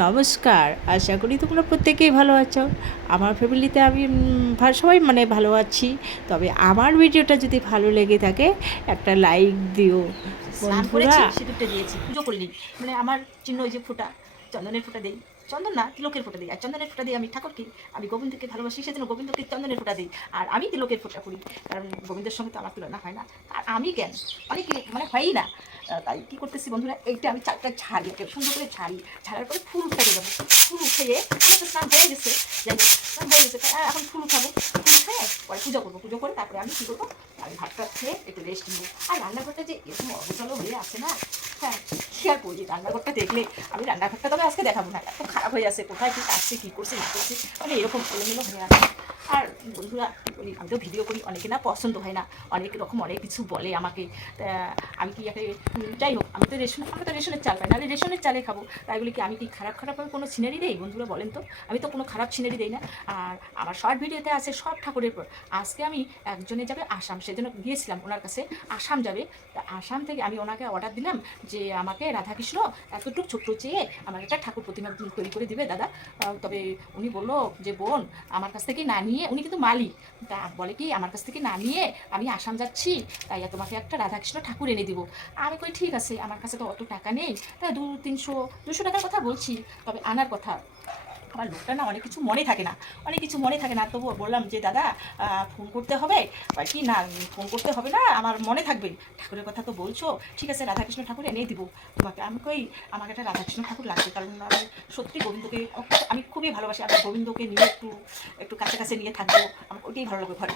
নমস্কার, আশা করি তোমরা প্রত্যেকেই ভালো আছো। আমার ফ্যামিলিতে আমি সবাই ভালো আছি। তবে আমার ভিডিওটা যদি ভালো লেগে থাকে একটা লাইক দিও স্নান বন্ধুরা। করেছি, সিঁদুরটা দিয়েছি, পুজো করিনি। আমার চিহ্ন ওই যে ফোঁটা, চন্দনের ফোঁটা দিই। চন্দন না, তিলকের ফোঁটা দিই। আর চন্দনের ফোঁটা দিয়ে আমি ঠাকুরকে, আমি গোবিন্দকে ভালোবাসি, সেজন্য গোবিন্দকে চন্দনের ফোঁটা দিই। আর আমি তিলকের ফোঁটা করি, কারণ গোবিন্দের সঙ্গে তো আমার তুলনা হয় না। আর আমি কেন, অনেকে হয়ই না। তাই কী করতেছি বন্ধুরা, এইটা আমি চারটা ঝাড়ি, সুন্দর করে ঝাড়ার পরে ফুল উঠাতে যাবো। ফুল উঠিয়ে তো স্নান হয়ে গেছে, যাই হোক স্নান হয়ে গেছে, এখন ফুল উঠাবো। ফুল উঠে পরে পুজো করবো। পুজো করে তারপরে আমি কী করবো, আমি ভাতটা খেয়ে একটু রেস্ট নেবো। আর রান্নাঘরটা যে এরকম অগোছালো হয়ে আছে না, হ্যাঁ কী আর করছি। রান্নাঘরটা দেখলে, আমি রান্নাঘরটা তবে আজকে দেখাবো না, এত খারাপ হয়ে আছে, কোথায় কী কাটছে, কী করছে না করছে, এরকম এলোমেলো হয়ে আছে। আর বন্ধুরা কী করি, আমি তো ভিডিও করি, অনেকে না পছন্দ হয় না, অনেক রকম অনেক কিছু বলে আমাকে। তা আমি কি একটা, যাই হোক, আমি তো রেশনের চাল পাই, নাহলে রেশনের চালে খাবো। তাই বলি কি আমি কি খারাপ কোনো সিনারি দেই বন্ধুরা, বলেন তো? আমি তো কোনো খারাপ সিনারি দেই না। আর আমার শর্ট ভিডিওতে আছে সব ঠাকুরের পর। আজকে আমি একজনে যাবে আসাম, সেজন্য গিয়েছিলাম ওনার কাছে। আসাম যাবে, তা আসাম থেকে আমি ওনাকে অর্ডার দিলাম যে আমাকে রাধাকৃষ্ণ এতটুকু ছোট্ট চেয়ে আমার একটা ঠাকুর প্রতিমা তৈরি করে দিবে দাদা। তবে উনি বললো যে বোন, আমার কাছ থেকে না নিয়ে, উনি কিন্তু মালি, তা বলে কি আমার কাছ থেকে না নিয়ে আমি আসাম যাচ্ছি, তাই তোমাকে একটা রাধাকৃষ্ণ ঠাকুর এনে দিব। আমি কই ঠিক আছে, আমার কাছে তো অত টাকা নেই, তাই 200-300 টাকার কথা বলছি, তবে আনার কথা। আমার লোকটা না অনেক কিছু মনে থাকে না, তবুও বললাম যে দাদা ফোন করতে হবে। কি না, ফোন করতে হবে না, আমার মনে থাকবে, ঠাকুরের কথা তো বলছো, ঠিক আছে রাধাকৃষ্ণ ঠাকুর এনে দিব তোমাকে। আমি কই আমাকে একটা রাধাকৃষ্ণ ঠাকুর লাগবে, কারণ আমি সত্যি গোবিন্দকে আমি খুবই ভালোবাসি। আমি গোবিন্দকে নিয়ে একটু একটু কাছে কাছে নিয়ে থাকবো, আমার ওইটাই ভালো লাগবে। ঘরে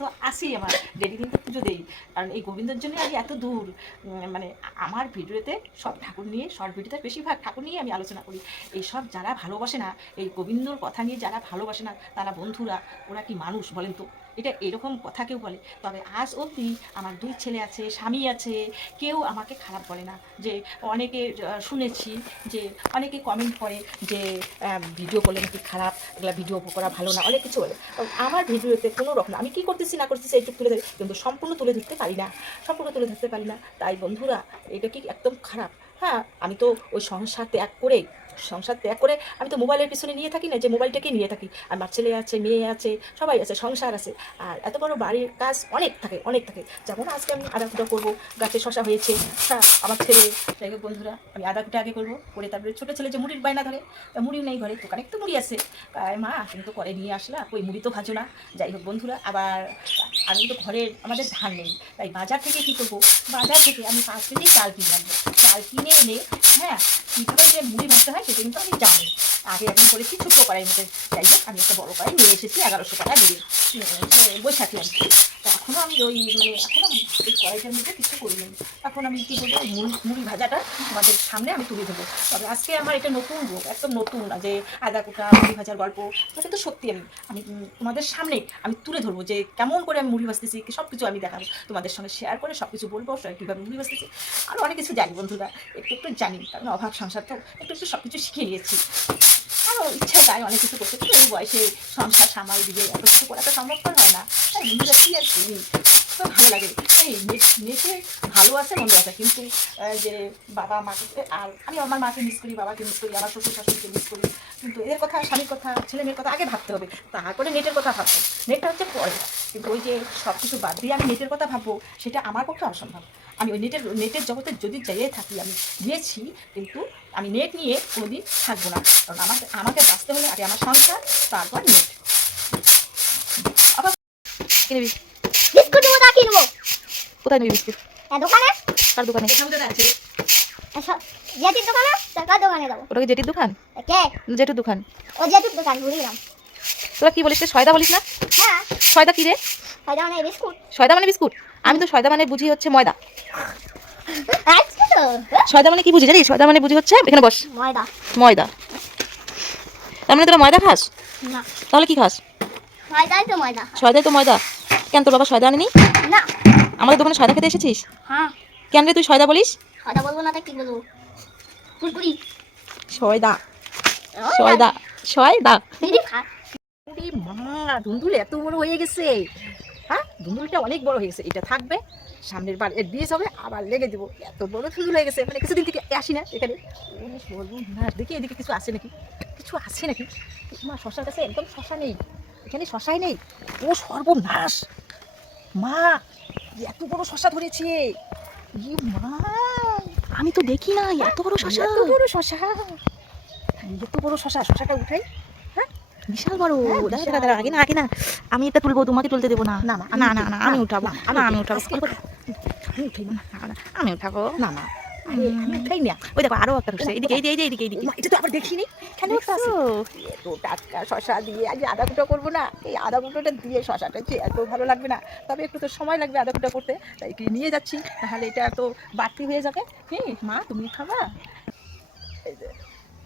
তো আছেই, আমার ডেলি দিন তো পুজো দেই, কারণ এই গোবিন্দর জন্য আমি এত দূর। আমার ভিডিওতে সব ঠাকুর নিয়ে, শর্ট ভিডিওতে বেশিরভাগ ঠাকুর নিয়ে আমি আলোচনা করি। এইসব যারা ভালোবাসে না, এই গোবিন্দর কথা নিয়ে যারা ভালোবাসে না, তারা বন্ধুরা ওরা কি মানুষ বলেন তো? এটা এরকম কথা কেউ বলে? তবে আজ অবধি আমার 2 ছেলে আছে, স্বামী আছে, কেউ আমাকে খারাপ বলে না। যে অনেকে শুনেছি যে অনেকে কমেন্ট করে যে ভিডিও করলে নাকি খারাপ, এগুলো ভিডিও করা ভালো না, অনেক কিছু বলে। আমার ভিডিওতে কোনো রকম আমি কী করতেছি না করতেছি এইটুকু তুলে ধরি, কিন্তু সম্পূর্ণ তুলে ধরতে পারি না, তাই বন্ধুরা এটা কি একদম খারাপ? হ্যাঁ, আমি তো ওই সংসার ত্যাগ করে আমি তো মোবাইলের পিছনে নিয়ে থাকি না, যে মোবাইলটাকে নিয়ে থাকি। আমার ছেলে আছে, মেয়ে আছে, সবাই আছে, সংসার আছে। আর এত বড় বাড়ির কাজ অনেক থাকে। যেমন আজকে আমি আদা কুটা করবো, গাছে শশা হয়েছে, হ্যাঁ আমার ছেলে। যাই হোক বন্ধুরা, আমি আদা কুটা আগে করবো, করে তারপরে ছোটো ছেলে যে মুড়ির বায়না ধরে, মুড়িও নেই ঘরে, দোকানে একটু মুড়ি আছে। মা তুমি তো করে নিয়ে আসলা, ওই মুড়ি তো ভাজো না। যাই হোক বন্ধুরা, আবার আমি তো ঘরের আমাদের ধান নেই, তাই বাজার থেকে কী করবো, বাজার থেকে আমি 5 কেজি চাল কিনে আনবো। চাল কিনে এনে, হ্যাঁ, কীভাবে যে মুড়ি ভাজতে হয় সেটা কিন্তু আমি জানি। আগে আমি করেছি ছোট্ট কড়াইয়ের মধ্যে। যাই হোক, আমি একটা বড় কড়াই নিয়ে এসেছি 1100 টাকা দিয়ে, বৈশাখী আর কি। তা এখনও আমি এখনও ওই কড়াইটার মধ্যে কিছু করিনি। এখন আমি কী করবো, মুড়ি ভাজাটা তোমাদের সামনে আমি তুলে দেবো। তবে আজকে আমার এটা নতুন রূপ, একদম নতুন না যে আদা কুটা মুড়ি ভাজার গল্প, এটা কিন্তু সত্যি আমি তোমাদের সামনে আমি তুলে ধরবো যে কেমন করে আমি মুড়ি ভাজতেছি, সব কিছু আমি দেখাবো তোমাদের সঙ্গে, শেয়ার করে সব কিছু বলবো কীভাবে মুড়ি ভাজতেছি। আরও অনেক কিছু জানি বন্ধুরা, একটু জানি, কারণ অভাব সংসার তো একটু সব কিছু শিখে নিয়েছি। আরও ইচ্ছা যায় অনেক কিছু করতে, কিন্তু এই বয়সে সংসার সামাল দিবে, এত কিছু করা তো সম্ভবপর হয় না। তাই বন্ধুরা কী আর করি, তো ভালো লাগে। এই নেটে ভালো আছে মন্দ আছে, কিন্তু যে বাবা মাকে, আর আমি আমার মাকে মিস করি, বাবাকে মিস করি, আমার শ্বশুর শাশুড়িকে মিস করি, কিন্তু এদের কথা, স্বামীর কথা, ছেলে মেয়ের কথা আগে ভাবতে হবে, তারপরে নেটের কথা ভাববো। নেটটা হচ্ছে পরে, কিন্তু ওই যে সব কিছু বাদ দিয়ে আমি নেটের কথা ভাববো, সেটা আমার পক্ষে অসম্ভব। আমি ওই নেটের জগতে যদি যেয়ে থাকি, আমি গিয়েছি, কিন্তু আমি নেট নিয়ে কোনোদিন থাকবো না, কারণ আমাকে বাঁচতে হলে আগে আমার সংসার, তারপর নেট। আবার কিনবি বিস্কুট নেবো, তা কিনবো। কোথায় নিবি বিস্কুট? দোকানে। কার দোকানে? আছে জেঠির দোকানে, কার দোকানে যাবো? ওটা কি জেঠির দোকান? কে? জেঠুর দোকান। ও জেঠির দোকান, ভুলে গেলাম। তোরা কি বলিস রে, সয়দা বলিস না? হ্যাঁ, সয়দা কি রে? সয়দা মানে বিস্কুট। সয়দা মানে বিস্কুট? আমি তো সয়দা মানে বুঝি হচ্ছে ময়দা। আচ্ছা তো সয়দা মানে কি বুঝি জানিস? সয়দা মানে বুঝি হচ্ছে, এখানে বস, ময়দা। ময়দা। তার মানে তোরা ময়দা খাস? না, তাহলে কি খাস? ময়দাই তো ময়দা। সয়দাই তো ময়দা। কেন তোর বাবা সয়দা আনেনি? না। আমাদের দোকানে সয়দা খেতে এসেছিস? হ্যাঁ। কেন রে তুই সয়দা বলিস? সয়দা বলবো না, তা কি বলবো? কুরকুরি। সয়দা, সয়দা, সয়দা। দিদি খা। ওরে মা, ধুন্দুল এত বড় হয়ে গেছে। হ্যাঁ ধুন্দুলিটা অনেক বড় হয়ে গেছে, এটা থাকবে, সামনের বার এর বীজ হবে, আবার লেগে দেবো। এত বড় ধুন্দুল হয়ে গেছে, মানে কিছুদিন থেকে আসি না এখানে। ওরে সর্বনাশ, দেখি এদিকে কিছু আছে নাকি, কিছু আছে নাকি। মা শশার কাছে একদম শশা নেই, এখানে শশাই নেই। ও সর্বনাশ, মা এত বড় শশা ধরেছে। মা আমি তো দেখি না এত বড় শশা, এত বড় শশা, এত বড় শশা, শশাটা উঠাই। বিশাল বড়। হ্যাঁ, দাঁড়া বিশাল। দাঁড়া দাঁড়া, আগে না আগে না, আমি এটা তুলবো, তোমাকে তুলতে দেবো না। না, না, না আমি না না, আমি উঠাবো, না আমি উঠাবো, আমি উঠাই না, আমি উঠাবো। না না, আমি উঠাই না। ওই দেখো আরো একটা উঠছে, এদিকে এইদিকে এইদিকে এইদিকে। মা, এটা তো আবার দেখিনি, কেন একটা আছে? এত টাটকা শশা দিয়ে আজ আদা কুটো করবো না, এই আদা কুটোটা দিয়ে শশাটা যে এত ভালো লাগবে না, তবে একটু তো সময় লাগবে আদা কুটো করতে, তাই কি নিয়ে যাচ্ছি, তাহলে এটা তো বাড়তি হয়ে যাবে। মা তুমি খাবা? এই যে,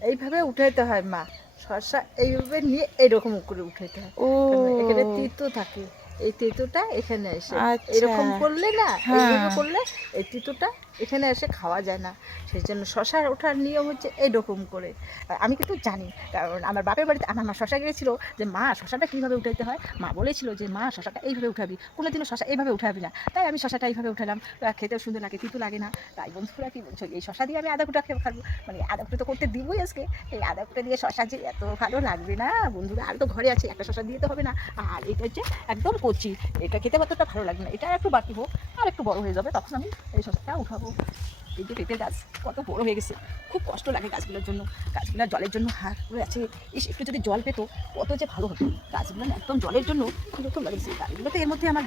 এইভাবে উঠাইতে হয় মা, শশা এইভাবে নিয়ে এইরকম করে উঠাইতে হয়। ও এখানে তিতো থাকে, এই তিতোটা এখানে এসে আচ্ছা। এরকম করলে না, হ্যাঁ। এইভাবে করলে এই তিতোটা এখানে এসে খাওয়া যায় না। সেই জন্য শশার ওঠার নিয়ম হচ্ছে এইরকম করে। আর আমি কিন্তু জানি, কারণ আমার বাপের বাড়িতে আমার মা শশা গিয়েছিল, যে মা শশাটা কীভাবে উঠাইতে হয়, মা বলেছিল যে মা শশাটা এইভাবে উঠাবি, কোনোদিনও শশা এইভাবে উঠাবি না। তাই আমি শশাটা এইভাবে উঠালাম, খেতেও সুন্দর লাগে, তিতো লাগে না। তাই বন্ধুরা কী বলছো, এই শশা দিয়ে আমি আদা কুটা খেয়ে খাবো, মানে আদা কুটা তো করতে দিবই আজকে, এই আদা কুটা দিয়ে শশা যে এত ভালো লাগবে না বন্ধুরা। আর তো ঘরে আছে, একটা শশা দিয়ে তো হবে না। আর এটা হচ্ছে একদম কচি, এটা খেতে অতটা ভালো লাগবে না, এটা একটু বাকি হোক, আর একটু বড় হয়ে যাবে, তখন আমি এই শশাটা উঠাবো। এই যে পেঁপের গাছ কত বড় হয়ে গেছে, খুব কষ্ট লাগে গাছগুলোর জন্য, গাছগুলোর জলের জন্য হার করে আছে। একটু যদি জল পেতো কত যে ভালো হতো, গাছগুলো না একদম জলের জন্য কীরকম লাগছে। গাছগুলো তো এর মধ্যে আমার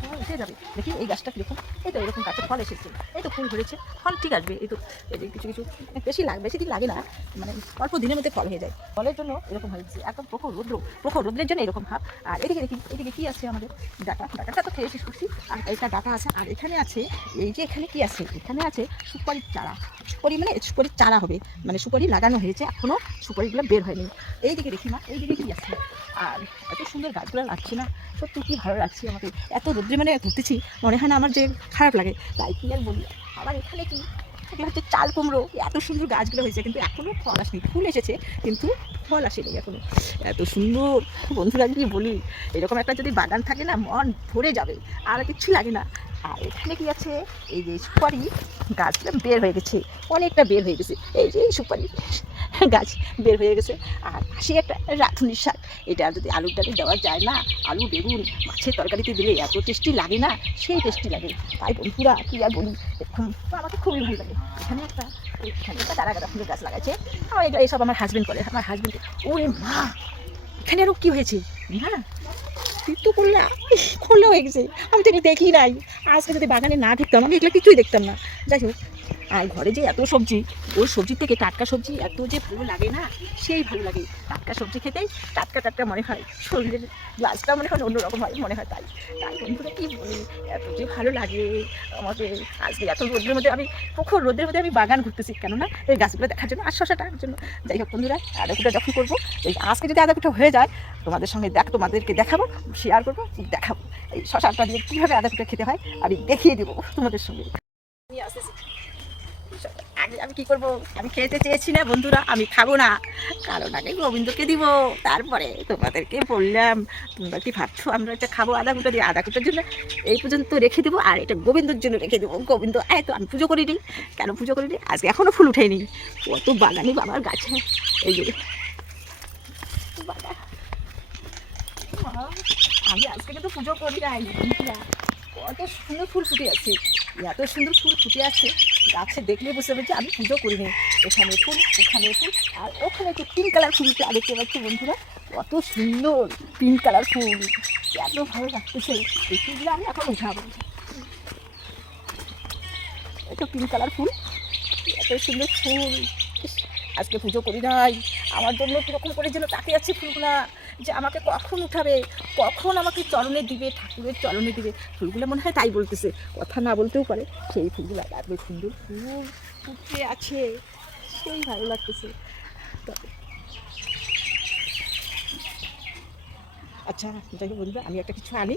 ফল উঠে যাবে। দেখি এই গাছটা কীরকম, এই তো এরকম গাছে ফল এসেছে, এই তো ফুল ধরেছে, ফল ঠিক আসবে। এই তো এই যে কিছু কিছু বেশি দিন লাগে না, মানে অল্প দিনের মধ্যে ফল হয়ে যায়। ফলের জন্য এরকম হয়ে গেছে, একদম প্রখর রৌদ্রের জন্য এরকম ভাব। আর এদিকে দেখি, এদিকে কী আছে আমাদের ডাটা তো খেয়ে শেষ করছি, আর একটা ডাটা আছে। আর এখানে আছে, এই যে এখানে কি আছে, এখানে আছে সুপারির চারা। মানে সুপারির চারা হবে, মানে সুপারি লাগানো হয়েছে, এখনও সুপারিগুলো বের হয়নি। এইদিকে দেখি না, এইদিকে কী আছে। আর এত সুন্দর গাছগুলো লাগছে না, সত্যি কি ভালো লাগছে আমাকে। এত রোদ্রে মানে ঘুরতেছি, মনে হয় না আমার যে খারাপ লাগে, তাই কি আর বলি। আবার এখানে কি, এগুলো হচ্ছে চাল কুমড়ো। এত সুন্দর গাছগুলো হয়েছে, কিন্তু এখনও ফল আসেনি, ফুল এসেছে কিন্তু ফল আসেনি এখনও। এত সুন্দর বন্ধুরা, কি বলি, এরকম একটা যদি বাগান থাকে না, মন ভরে যাবে, আর কিচ্ছু লাগে না। আর এখানে কি আছে, এই যে সুপারি গাছগুলো বের হয়ে গেছে, অনেকটা বের হয়ে গেছে, এই যে সুপারি গাছ বের হয়ে গেছে। আর পাশে একটা রাঁধুনির শাক, এটা যদি আলুর ডালে দেওয়া যায় না, আলু বেগুন মাছের তরকারিতে দিলে এত টেস্টি লাগে না, সেই টেস্টি লাগে। তাই বন্ধুরা কি আর বলি, এরকম আমাকে খুবই ভালো লাগে। এখানে একটা চারা গাঁদা ফুলের গাছ লাগাচ্ছে, আমার এগুলো এইসব আমার হাজবেন্ড করে, আমার হাজবেন্ড। ওরে মা, এখানে আরও কী হয়েছে না, তিতো খোলা হয়ে গেছে, আমি তো এটা দেখি নাই। আজকে যদি বাগানে না ঢুকতাম, আমি এগুলো কিছুই দেখতাম না। যাই হোক, আর ঘরে যে এত সবজি, ওই সবজির থেকে টাটকা সবজি এত যে ভালো লাগে না, সেই ভালো লাগে। টাটকা সবজি খেতেই টাটকা মনে হয়, শরীরের গ্লাসটা মনে হয় অন্যরকম হয়, মনে হয়। তাই বন্ধুরা কী বলি, এত যে ভালো লাগে আমাকে। আজকে এত রোদ্রের মধ্যে আমি, প্রখর রোদ্রের মধ্যে আমি বাগান ঘুরতেছি, কেননা এই গাছগুলো দেখার জন্য আর শশাটার জন্য। যাই হোক বন্ধুরা, আদা কুটা যখন করবো, এই আজকে যদি আদা কুটা হয়ে যায়, তোমাদেরকে দেখাবো, শেয়ার করবো, দেখাবো এই শশাটা দিয়ে কীভাবে আদা কুটা খেতে হয়, আমি দেখিয়ে দেবো তোমাদের সঙ্গে। আগে আমি কী করবো, আমি খেতে চেয়েছি না বন্ধুরা, আমি খাবো না, কারণ আগে গোবিন্দকে দিব, তারপরে তোমাদেরকে বললাম। তোমরা কি ভাবছো আমরা এটা খাবো আদা কুটা দিয়ে? আদা কুটার জন্য এই পর্যন্ত রেখে দেবো, আর এটা গোবিন্দর জন্য রেখে দেবো। গোবিন্দ তো আমি পুজো করিনি, কেন পুজো করিনি, আজকে এখনও ফুল উঠেনি। কত বাগানি বাবার গাছে, এই যে বাবা, আমি আজকে কিন্তু পুজো করি নাই বন্ধুরা। কত সুন্দর ফুল ফুটে আছে, এত সুন্দর ফুল ফুটে আছে, গাছে দেখলে বুঝতে পারছি আমি পুজো করিনি। এখানে ফুল, ওখানে ফুল, আর ওখানে একটু পিঙ্ক কালার ফুলটা দেখতে পাচ্ছি বন্ধুরা, কত সুন্দর পিঙ্ক কালার ফুল, এত ভালো লাগতেছে। এই ফুলগুলো আমি এখন উঠাবো, একটু পিঙ্ক কালার ফুল, এত সুন্দর ফুল। আজকে পুজো করি নাই, আমার জন্য কীরকম করে যেন তাকিয়ে আছে ফুলগুলা, যে আমাকে কখন উঠাবে, কখন আমাকে চরণে দিবে, ঠাকুরের চরণে দিবে। ফুলগুলো মনে হয় তাই বলতেছে, কথা না বলতেও পারে। সেই ফুলগুলো এত সুন্দর ফুল ফুটে আছে, সেই ভালো লাগতেছে। আচ্ছা যাই হোক বন্ধুরা, আমি একটা কিছু আনি,